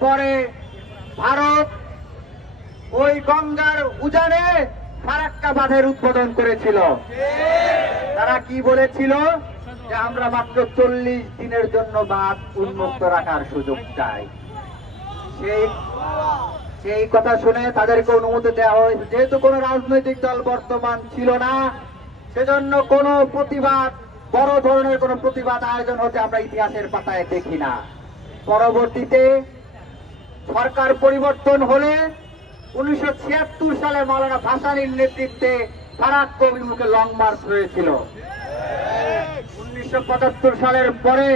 পরে ভারত ওই গঙ্গার উজানে ফারাক্কা বাঁধের উদ্বোধন করেছিল। তারা কি বলেছিল? যে আমরা মাত্র চল্লিশ দিনের জন্য বাঁধ উন্মুক্ত রাখার সুযোগ চাই। সেই সেই কথা শুনে তাদেরকে অনুমতি দেওয়া হয়েছে। যেহেতু কোনো রাজনৈতিক দল বর্তমান ছিল না, সেজন্য কোনো প্রতিবাদ, বড় ধরনের কোনো প্রতিবাদ আয়োজন হতে আমরা ইতিহাসের পাতায় দেখি না। পরবর্তীতে সরকার পরিবর্তন হলে উনিশশো ছিয়াত্তর সালে মাওলানা ভাসানির নেতৃত্বে ফারাক্ক অভিমুখে লং মার্চ হয়েছিল। উনিশশো পঁচাত্তর সালের পরে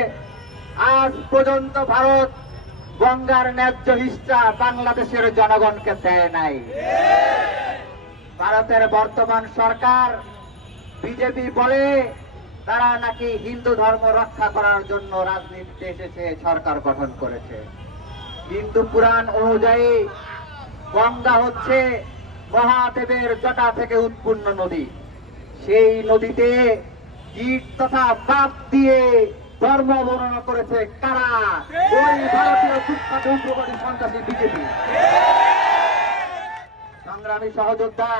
আজ পর্যন্ত ভারত গঙ্গার ন্যায্য হিস্সা বাংলাদেশের জনগণকে দেয় নাই। ভারতের বর্তমান সরকার বিজেপি বলে তারা নাকি হিন্দু ধর্ম রক্ষা করার জন্য রাজনীতিতে এসেছে, সরকার গঠন করেছে। হিন্দু পুরাণ অনুযায়ী গঙ্গা হচ্ছে মহাদেবের জটা থেকে উৎপন্ন নদী। সেই নদীতে দিয়ে ধর্ম বর্ণনা করেছে কারা? ওই ভারতীয় সংগ্রামী সহযোদ্ধা,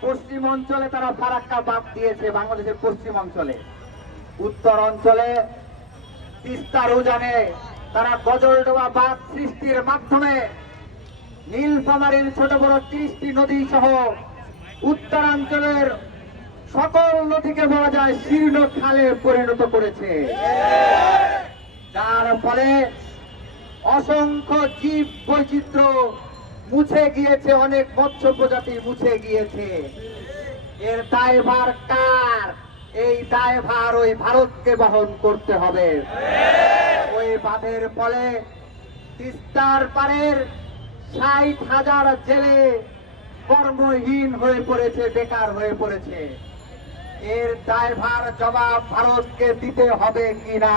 পশ্চিম অঞ্চলে তারা ফারাক্কা বাদ দিয়েছে বাংলাদেশের পশ্চিম অঞ্চলে। উত্তর অঞ্চলে তিস্তার উজানে তারা গজলডোবা বাঁধ সৃষ্টির মাধ্যমে নীলফামারীর ছোট বড় ত্রিশটি নদী সহ উত্তরাঞ্চলের সকল নদীকে বলা যায় শীর্ণ খালে পরিণত করেছে। যার ফলে অসংখ্য জীব বৈচিত্র্য মুছে গিয়েছে, অনেক মৎস্য প্রজাতি মুছে গিয়েছে। এর দায়ভার কার? এই দায়ভার ওই ভারতকে বহন করতে হবে। ওই বাঁধের ফলে তিস্তার পারের ষাট হাজার জেলে কর্মহীন হয়ে পড়েছে, বেকার হয়ে পড়েছে। এর দায়ভার জবাব ভারতকে দিতে হবে কিনা?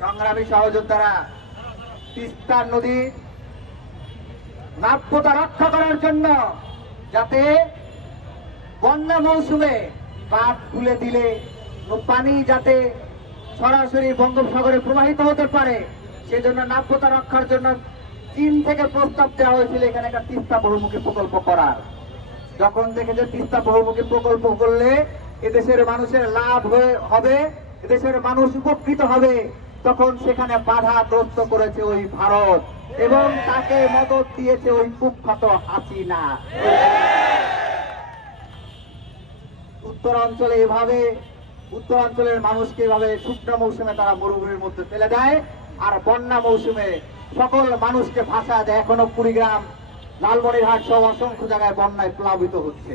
সংগ্রামী সহযোদ্ধারা, তিস্তার নদী নাব্যতা রক্ষা করার জন্য যাতে বন্যা মৌসুমে বাঁধ খুলে দিলে পানি যাতে সরাসরি বঙ্গোপসাগরে প্রবাহিত হতে পারে। সেজন্য নাব্যতা রক্ষার জন্য চীন থেকে প্রস্তাব দেওয়া হয়েছিল, এখানে একটা তিস্তা বহুমুখী প্রকল্প করার। যখন দেখেছে তিস্তা বহুমুখী প্রকল্প করলে এদেশের মানুষের লাভ হয়ে হবে, এদেশের মানুষ উপকৃত হবে, তখন সেখানে বাধাগ্রস্ত করেছে ওই ভারত এবং তাকে মদত দিয়েছে ওই কুখ্যাত হাসিনা। উত্তরাঞ্চলে এভাবে উত্তরাঞ্চলের মানুষকে এভাবে শুকনো মৌসুমে তারা মরুভূমির মধ্যে ফেলে দেয়, আর বন্যা মৌসুমে সকল মানুষকে ভাষা দেয়। এখনও কুড়িগ্রাম, লালমনিরহাট সহ অসংখ্য জায়গায় বন্যায় প্লাবিত হচ্ছে।